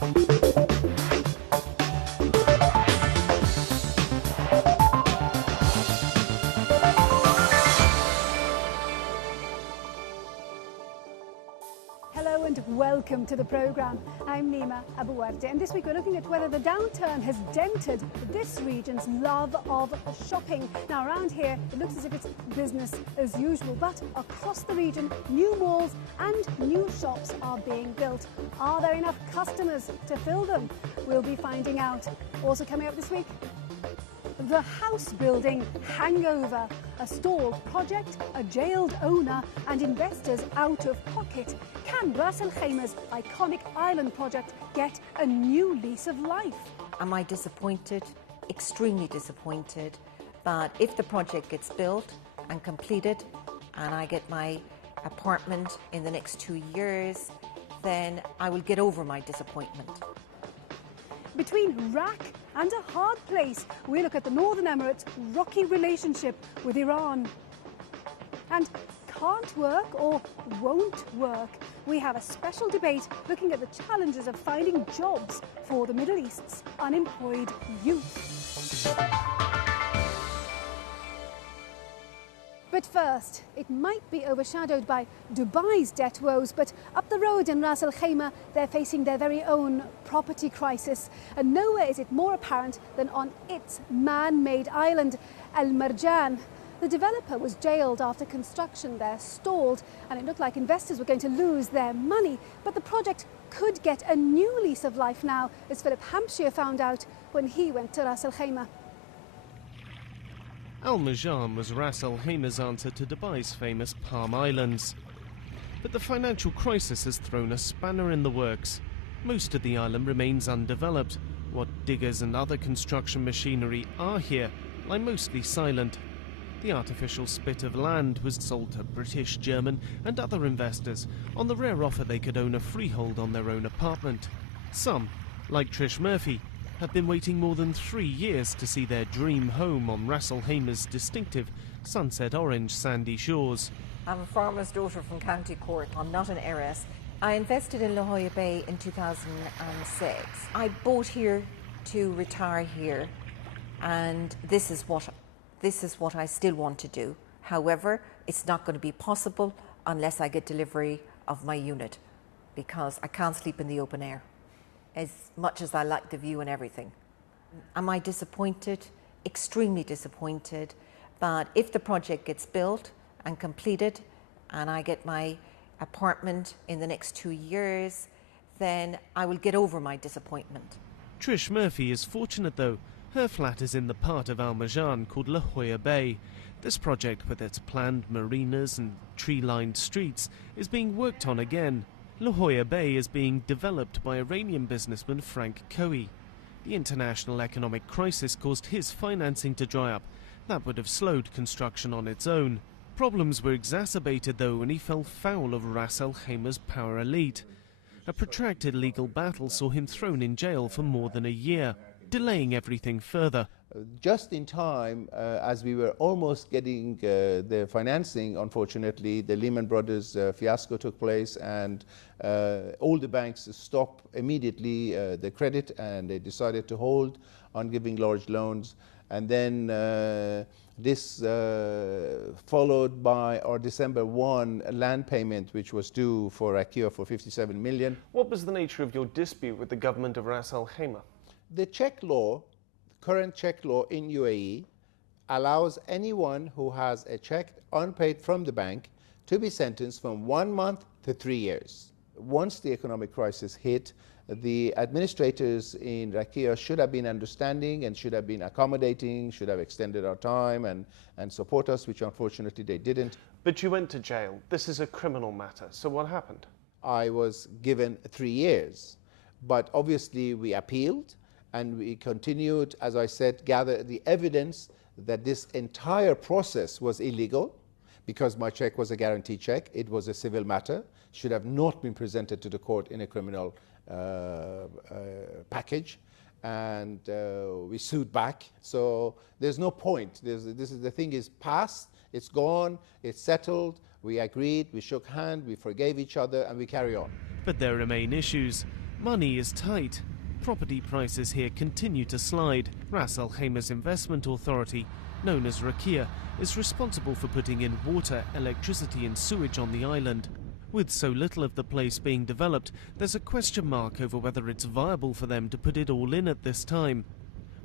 Hello and welcome to the programme. I'm Nima Abouarde, and this week we're looking at whether the downturn has dented this region's love of shopping. Now around here it looks as if it's business as usual, but across the region new malls and new shops are being built. Are there enough customers to fill them? We'll be finding out. Also coming up this week, the house building hangover, a stalled project, a jailed owner and investors out of pocket. Can Ras Al Khaimah's iconic island project get a new lease of life? Am I disappointed? Extremely disappointed. But if the project gets built and completed and I get my apartment in the next 2 years, then I will get over my disappointment. Between rack and a hard place, we look at the Northern Emirates' rocky relationship with Iran. And can't work or won't work. We have a special debate looking at the challenges of finding jobs for the Middle East's unemployed youth. But first, it might be overshadowed by Dubai's debt woes, but up the road in Ras Al Khaimah, they're facing their very own property crisis. And nowhere is it more apparent than on its man-made island, Al Marjan. The developer was jailed after construction there stalled, and it looked like investors were going to lose their money. But the project could get a new lease of life now, as Philip Hampshire found out when he went to Ras Al Khaimah. Al Marjan was Ras Al Khaimah's answer to Dubai's famous Palm Islands. But the financial crisis has thrown a spanner in the works. Most of the island remains undeveloped. What diggers and other construction machinery are here lie mostly silent. The artificial spit of land was sold to British, German and other investors on the rare offer they could own a freehold on their own apartment. Some, like Trish Murphy, have been waiting more than 3 years to see their dream home on Ras Al Khaimah's distinctive sunset orange sandy shores. I'm a farmer's daughter from County Cork. I'm not an heiress. I invested in La Jolla Bay in 2006. I bought here to retire here, and this is what I still want to do. However, it's not going to be possible unless I get delivery of my unit, because I can't sleep in the open air, as much as I like the view and everything. Am I disappointed? Extremely disappointed. But if the project gets built and completed and I get my apartment in the next 2 years, then I will get over my disappointment. Trish Murphy is fortunate though. Her flat is in the part of Al Marjan called La Jolla Bay. This project, with its planned marinas and tree-lined streets, is being worked on again. La Jolla Bay is being developed by Iranian businessman Frank Coey. The international economic crisis caused his financing to dry up. That would have slowed construction on its own. Problems were exacerbated though when he fell foul of Ras Al Khaimah's power elite. A protracted legal battle saw him thrown in jail for more than a year, delaying everything further. Just in time, as we were almost getting the financing, unfortunately, the Lehman Brothers fiasco took place, and all the banks stopped immediately the credit, and they decided to hold on giving large loans. And then this followed by our December 1 land payment, which was due for Rakia for 57 million. What was the nature of your dispute with the government of Ras Al Khaimah? The Czech law, current Czech law in UAE, allows anyone who has a check unpaid from the bank to be sentenced from 1 month to 3 years. Once the economic crisis hit, the administrators in Rakia should have been understanding and should have been accommodating, should have extended our time and support us, which unfortunately they didn't. But you went to jail. This is a criminal matter. So what happened? I was given 3 years, but obviously we appealed. And we continued, as I said, gather the evidence that this entire process was illegal, because my check was a guaranteed check. It was a civil matter, should have not been presented to the court in a criminal package. And we sued back. So there's no point. The thing is past, it's gone, it's settled. We agreed, we shook hands, we forgave each other, and we carry on. But there remain issues. Money is tight. Property prices here continue to slide. Ras Al Khaimah's investment authority, known as Rakia, is responsible for putting in water, electricity and sewage on the island. With so little of the place being developed, there's a question mark over whether it's viable for them to put it all in at this time.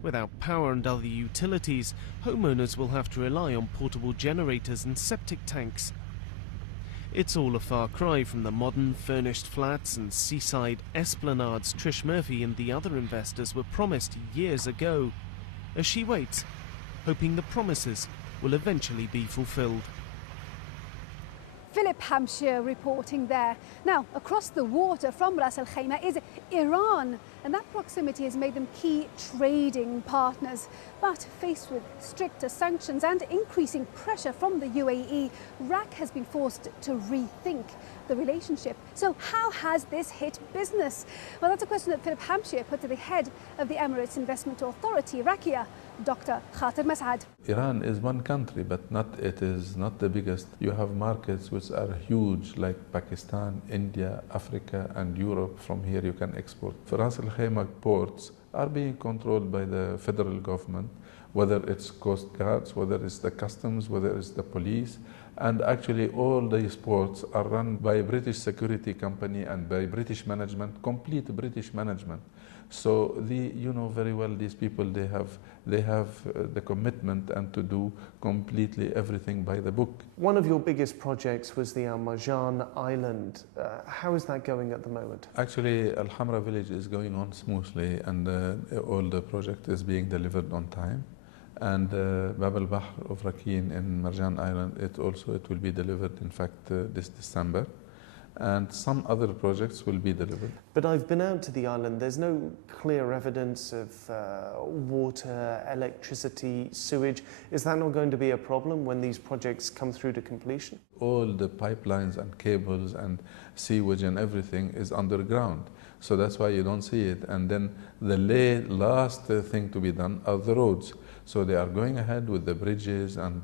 Without power and other utilities, homeowners will have to rely on portable generators and septic tanks. It's all a far cry from the modern, furnished flats and seaside esplanades Trish Murphy and the other investors were promised years ago, as she waits, hoping the promises will eventually be fulfilled. Philip Hampshire reporting there. Now, across the water from Ras Al Khaimah is Iran, and that proximity has made them key trading partners. But faced with stricter sanctions and increasing pressure from the UAE, RAK has been forced to rethink the relationship. So how has this hit business? Well, that's a question that Philip Hampshire put to the head of the Emirates Investment Authority, Rakia, Dr. Khater Mas'ad. Iran is one country, but it is not the biggest. You have markets which are huge, like Pakistan, India, Africa, and Europe. From here you can export. Ras Al Khaimah ports are being controlled by the federal government, whether it's Coast Guards, whether it's the customs, whether it's the police. And actually all these ports are run by a British security company and by British management, complete British management. So you know very well these people, they have the commitment and to do completely everything by the book. One of your biggest projects was the Al Marjan Island. How is that going at the moment? Actually, Al Hamra village is going on smoothly, and all the project is being delivered on time. And Bab al Bahr of Rakin in Marjan Island, it will be delivered, in fact, this December. And some other projects will be delivered. But I've been out to the island. There's no clear evidence of water, electricity, sewage. Is that not going to be a problem when these projects come through to completion? All the pipelines and cables and sewage and everything is underground. So that's why you don't see it. And then the last thing to be done are the roads. So they are going ahead with the bridges and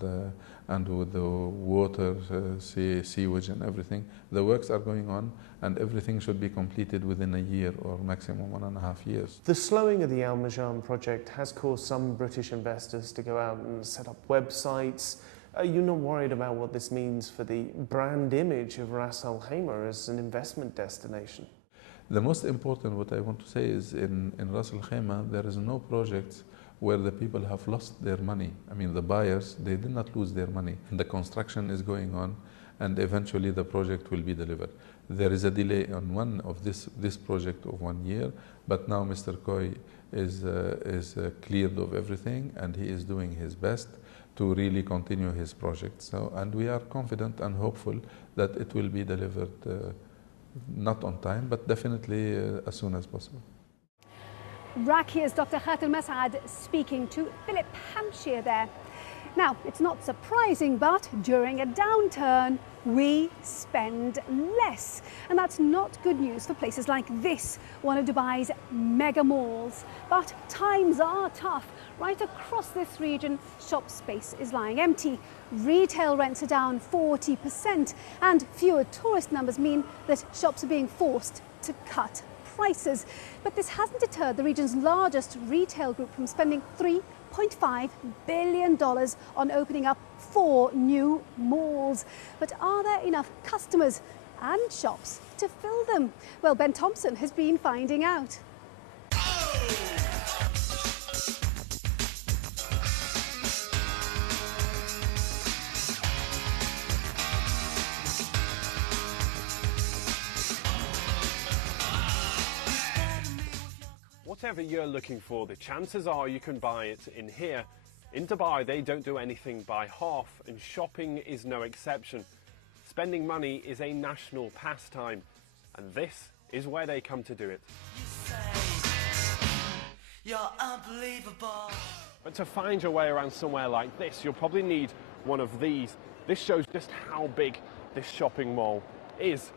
with the water, sewage and everything. The works are going on, and everything should be completed within a year or maximum 1.5 years. The slowing of the Al Marjan project has caused some British investors to go out and set up websites. Are you not worried about what this means for the brand image of Ras Al Khaimah as an investment destination? The most important, what I want to say is in Ras Al Khaimah, there is no project where the people have lost their money. I mean, the buyers, they did not lose their money. The construction is going on, and eventually the project will be delivered. There is a delay on one of this project of 1 year, but now Mr. Khoi is cleared of everything, and he is doing his best to really continue his project. So, and we are confident and hopeful that it will be delivered not on time, but definitely as soon as possible. Rakia's Dr. Khater Mas'ad speaking to Philip Hampshire there. Now, it's not surprising, but during a downturn, we spend less. And that's not good news for places like this, one of Dubai's mega malls. But times are tough. Right across this region, shop space is lying empty. Retail rents are down 40%, and fewer tourist numbers mean that shops are being forced to cut prices. But this hasn't deterred the region's largest retail group from spending $3.5 billion on opening up 4 new malls. But are there enough customers and shops to fill them? Well, Ben Thompson has been finding out. Whatever you're looking for, the chances are you can buy it in here. In Dubai, they don't do anything by half, and shopping is no exception. Spending money is a national pastime, and this is where they come to do it. You're unbelievable. But to find your way around somewhere like this, you'll probably need one of these. This shows just how big this shopping mall is.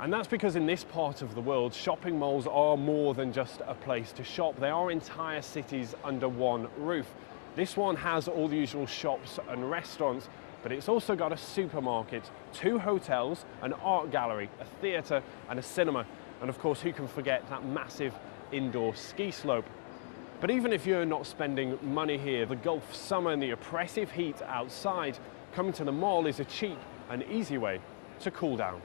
And that's because in this part of the world, shopping malls are more than just a place to shop. They are entire cities under one roof. This one has all the usual shops and restaurants, but it's also got a supermarket, 2 hotels, an art gallery, a theatre and a cinema. And of course, who can forget that massive indoor ski slope? But even if you're not spending money here, the Gulf summer and the oppressive heat outside, coming to the mall is a cheap and easy way to cool down.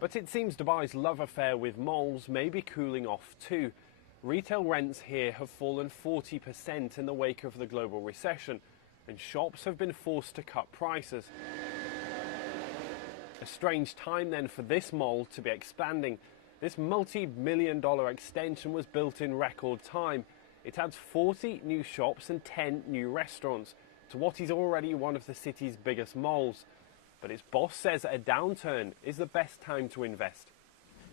But it seems Dubai's love affair with malls may be cooling off too. Retail rents here have fallen 40% in the wake of the global recession, and shops have been forced to cut prices. A strange time then for this mall to be expanding. This multi-million-dollar extension was built in record time. It adds 40 new shops and 10 new restaurants to what is already one of the city's biggest malls. But its boss says a downturn is the best time to invest.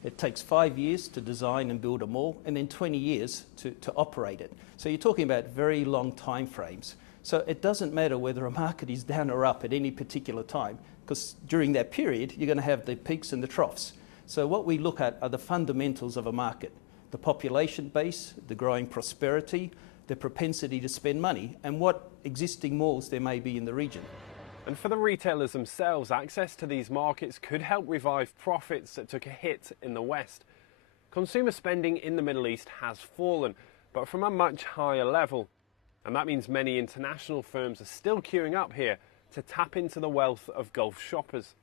It takes 5 years to design and build a mall, and then 20 years to operate it. So you're talking about very long time frames. So it doesn't matter whether a market is down or up at any particular time, because during that period, you're going to have the peaks and the troughs. So what we look at are the fundamentals of a market: the population base, the growing prosperity, the propensity to spend money, and what existing malls there may be in the region. And for the retailers themselves, access to these markets could help revive profits that took a hit in the West. Consumer spending in the Middle East has fallen, but from a much higher level. And that means many international firms are still queuing up here to tap into the wealth of Gulf shoppers.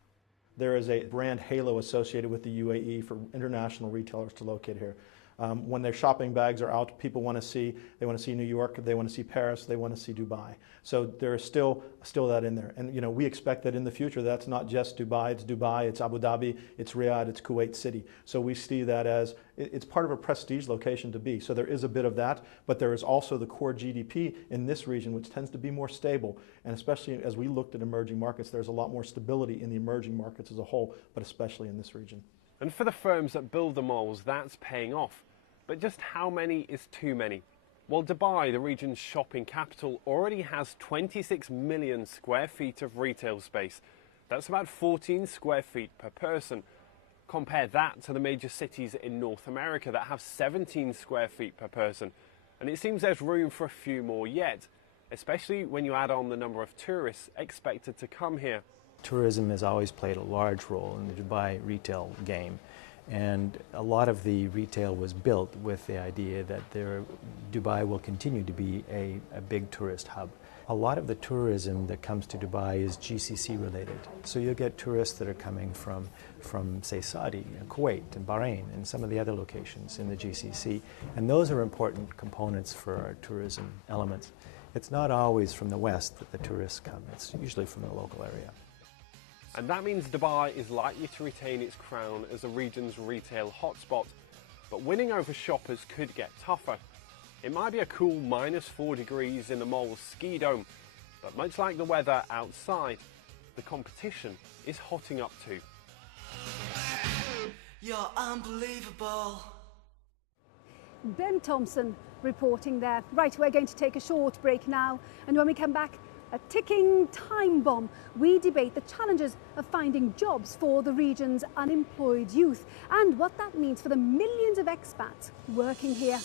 There is a brand halo associated with the UAE for international retailers to locate here. When their shopping bags are out, people want to see, they want to see New York, they want to see Paris, they want to see Dubai. So there is still that in there. And we expect that in the future, that's not just Dubai, it's Abu Dhabi, it's Riyadh, it's Kuwait City. So we see that as, it's part of a prestige location to be. So there is a bit of that, but there is also the core GDP in this region, which tends to be more stable. And especially as we looked at emerging markets, there's a lot more stability in the emerging markets as a whole, but especially in this region. And for the firms that build the malls, that's paying off. But just how many is too many? Well, Dubai, the region's shopping capital, already has 26 million square feet of retail space. That's about 14 square feet per person. Compare that to the major cities in North America that have 17 square feet per person. And it seems there's room for a few more yet, especially when you add on the number of tourists expected to come here. Tourism has always played a large role in the Dubai retail game. And a lot of the retail was built with the idea that Dubai will continue to be a big tourist hub. A lot of the tourism that comes to Dubai is GCC related. So you'll get tourists that are coming from say, Saudi, Kuwait, and Bahrain, and some of the other locations in the GCC. And those are important components for our tourism elements. It's not always from the West that the tourists come. It's usually from the local area. And that means Dubai is likely to retain its crown as the region's retail hotspot. But winning over shoppers could get tougher. It might be a cool -4 degrees in the mall's ski dome, but much like the weather outside, the competition is hotting up too. You're unbelievable. Ben Thompson reporting there. Right, we're going to take a short break now, and when we come back, a ticking time bomb. We debate the challenges of finding jobs for the region's unemployed youth and what that means for the millions of expats working here.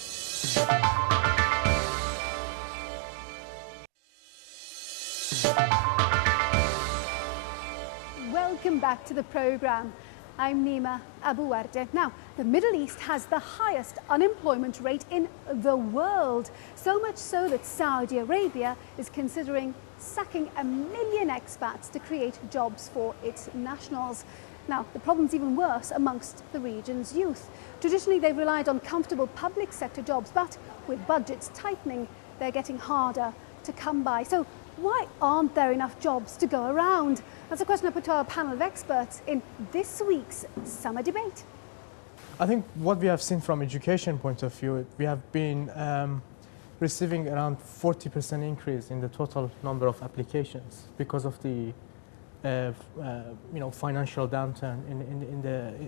Welcome back to the programme. I'm Nima Abu Warde. Now, the Middle East has the highest unemployment rate in the world, so much so that Saudi Arabia is considering sacking 1 million expats to create jobs for its nationals. Now, the problem's even worse amongst the region's youth. Traditionally, they've relied on comfortable public sector jobs, but with budgets tightening, they're getting harder to come by. So why aren't there enough jobs to go around? That's a question I put to our panel of experts in this week's Summer Debate. I think what we have seen from education point of view, we have been receiving around 40% increase in the total number of applications because of the financial downturn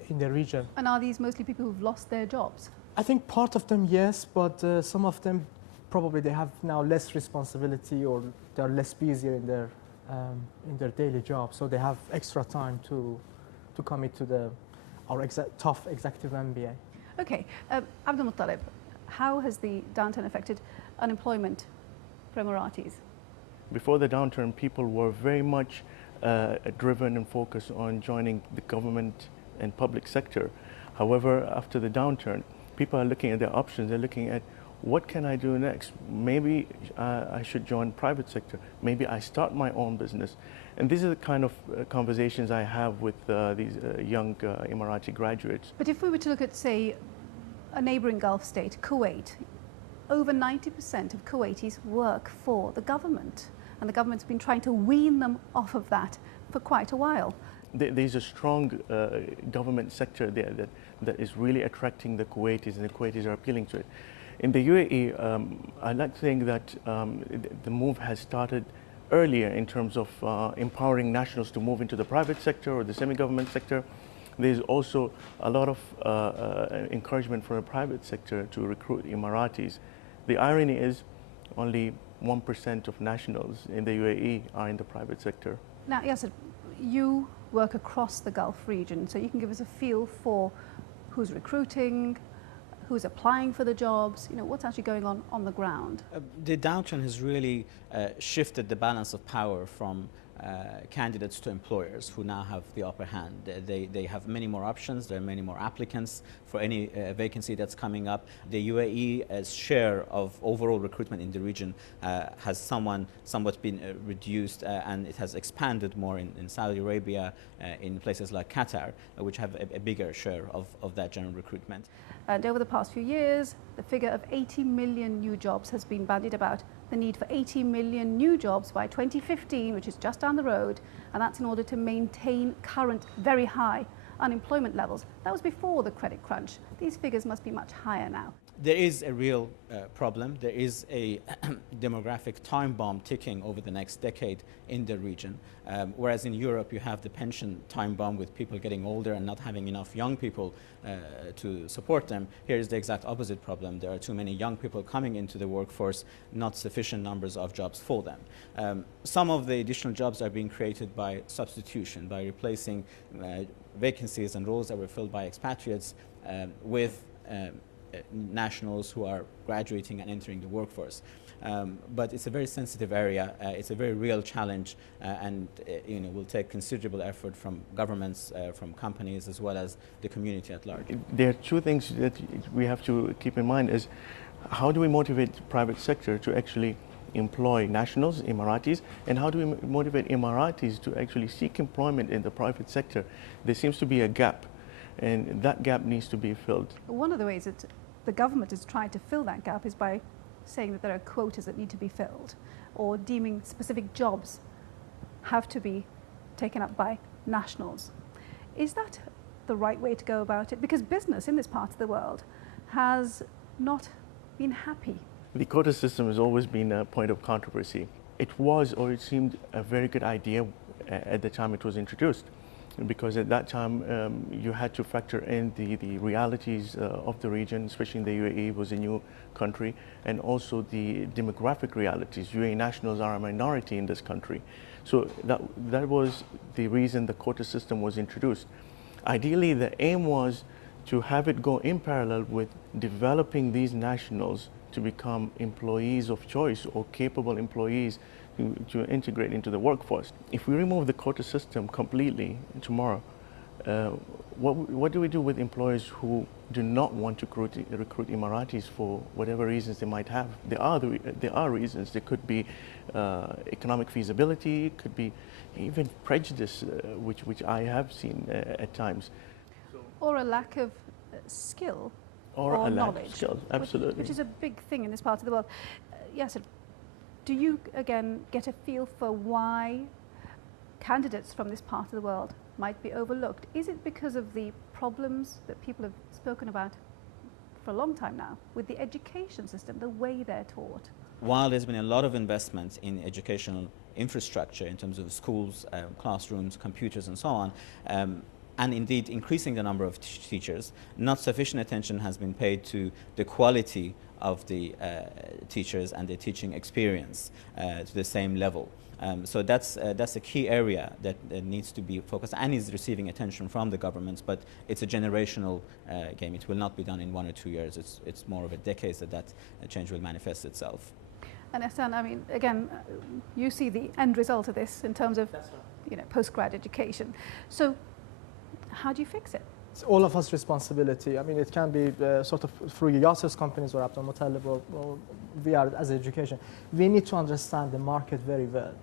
in the region. And are these mostly people who've lost their jobs? I think part of them, yes, but some of them probably they have now less responsibility or they're less busy in their daily job, so they have extra time to commit to our tough executive MBA. Okay, Abdul Muttalib, how has the downturn affected unemployment for Emiratis? Before the downturn, people were very much driven and focused on joining the government and public sector. However, after the downturn, people are looking at their options. They're looking at what can I do next? Maybe I should join private sector. Maybe I start my own business. And these are the kind of conversations I have with these young Emirati graduates. But if we were to look at, say, a neighbouring Gulf state, Kuwait, over 90% of Kuwaitis work for the government, and the government's been trying to wean them off of that for quite a while. There's a strong government sector there that is really attracting the Kuwaitis, and the Kuwaitis are appealing to it. In the UAE, I like to think that the move has started earlier in terms of empowering nationals to move into the private sector or the semi-government sector. There's also a lot of encouragement for the private sector to recruit Emiratis. The irony is only 1% of nationals in the UAE are in the private sector. Now, Yasser, you work across the Gulf region, so you can give us a feel for who's recruiting, who's applying for the jobs, what's actually going on the ground. The downturn has really shifted the balance of power from candidates to employers who now have the upper hand. They have many more options, there are many more applicants for any vacancy that's coming up. The UAE's share of overall recruitment in the region has somewhat been reduced, and it has expanded more in Saudi Arabia, in places like Qatar, which have a bigger share of that general recruitment. And over the past few years, the figure of 80 million new jobs has been bandied about. The need for 80 million new jobs by 2015, which is just down the road, and that's in order to maintain current very high unemployment levels. That was before the credit crunch. These figures must be much higher now. There is a real problem. There is a demographic time bomb ticking over the next decade in the region. Whereas in Europe you have the pension time bomb with people getting older and not having enough young people to support them. Here is the exact opposite problem. There are too many young people coming into the workforce, not sufficient numbers of jobs for them. Some of the additional jobs are being created by substitution, by replacing vacancies and roles that were filled by expatriates with nationals who are graduating and entering the workforce. But it's a very sensitive area, it's a very real challenge, and will take considerable effort from governments, from companies, as well as the community at large. There are two things that we have to keep in mind is how do we motivate the private sector to actually employ nationals, Emiratis, and how do we motivate Emiratis to actually seek employment in the private sector? There seems to be a gap, and that gap needs to be filled. One of the ways that the government is trying to fill that gap is by saying that there are quotas that need to be filled, or deeming specific jobs have to be taken up by nationals. Is that the right way to go about it? Because business in this part of the world has not been happy. The quota system has always been a point of controversy. It was, or it seemed, a very good idea at the time it was introduced, because at that time you had to factor in the realities of the region, especially in the UAE. Was a new country, and also the demographic realities. UAE nationals are a minority in this country. So that was the reason the quota system was introduced. Ideally, the aim was to have it go in parallel with developing these nationals to become employees of choice or capable employees to integrate into the workforce. If we remove the quota system completely tomorrow, what do we do with employers who do not want to recruit Emiratis for whatever reasons they might have? There are reasons. There could be economic feasibility, could be even prejudice, which I have seen at times. Or a lack of skill or a knowledge. Lack of skills, absolutely. Which is a big thing in this part of the world. Yes, do you again get a feel for why candidates from this part of the world might be overlooked? Is it because of the problems that people have spoken about for a long time now with the education system, the way they're taught? While there's been a lot of investment in educational infrastructure in terms of schools, classrooms, computers and so on, and indeed increasing the number of teachers, not sufficient attention has been paid to the quality of the teachers and the teaching experience to the same level. So that's a key area that needs to be focused and is receiving attention from the governments, but it's a generational game. It will not be done in 1 or 2 years. It's more of a decade that change will manifest itself. And Ehsan, I mean, again, you see the end result of this in terms of postgrad education. So how do you fix it? it's all of us responsibility. I mean, it can be sort of through Yasser's companies or Abdul Muttalib or we are as education. We need to understand the market very well.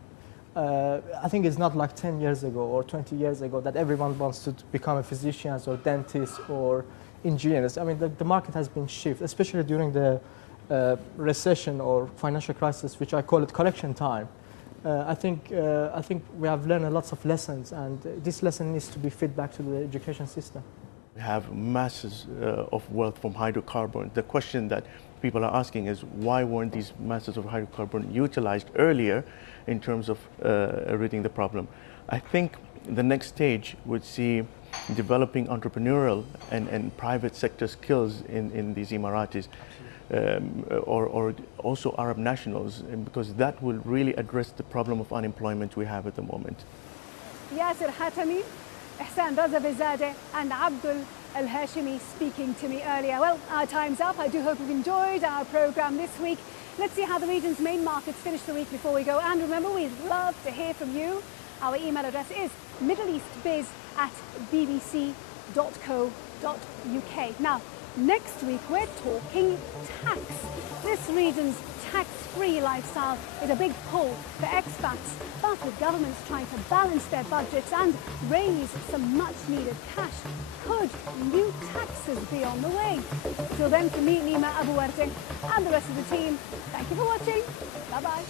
I think it's not like 10 years ago or 20 years ago that everyone wants to become a physician or dentist or engineers. I mean, the market has been shifted, especially during the recession or financial crisis, which I call it correction time. I think we have learned lots of lessons, and this lesson needs to be fed back to the education system. We have masses of wealth from hydrocarbons. The question that people are asking is why weren't these masses of hydrocarbon utilized earlier in terms of ridding the problem? I think the next stage would see developing entrepreneurial and private sector skills in these Emiratis. Or also Arab nationals, because that will really address the problem of unemployment we have at the moment. Yasser Hatami, Ihsan Razabizadeh and Abdul Al-Hashimi speaking to me earlier. Well, our time's up. I do hope you've enjoyed our programme this week. Let's see how the region's main markets finish the week before we go. And remember, we'd love to hear from you. Our email address is middleeastbiz@bbc.co.uk. Now, next week, we're talking tax. This region's tax-free lifestyle is a big pull for expats, but with governments trying to balance their budgets and raise some much-needed cash, could new taxes be on the way? Till then, from me, Nima Abu Wardi, and the rest of the team, thank you for watching. Bye-bye.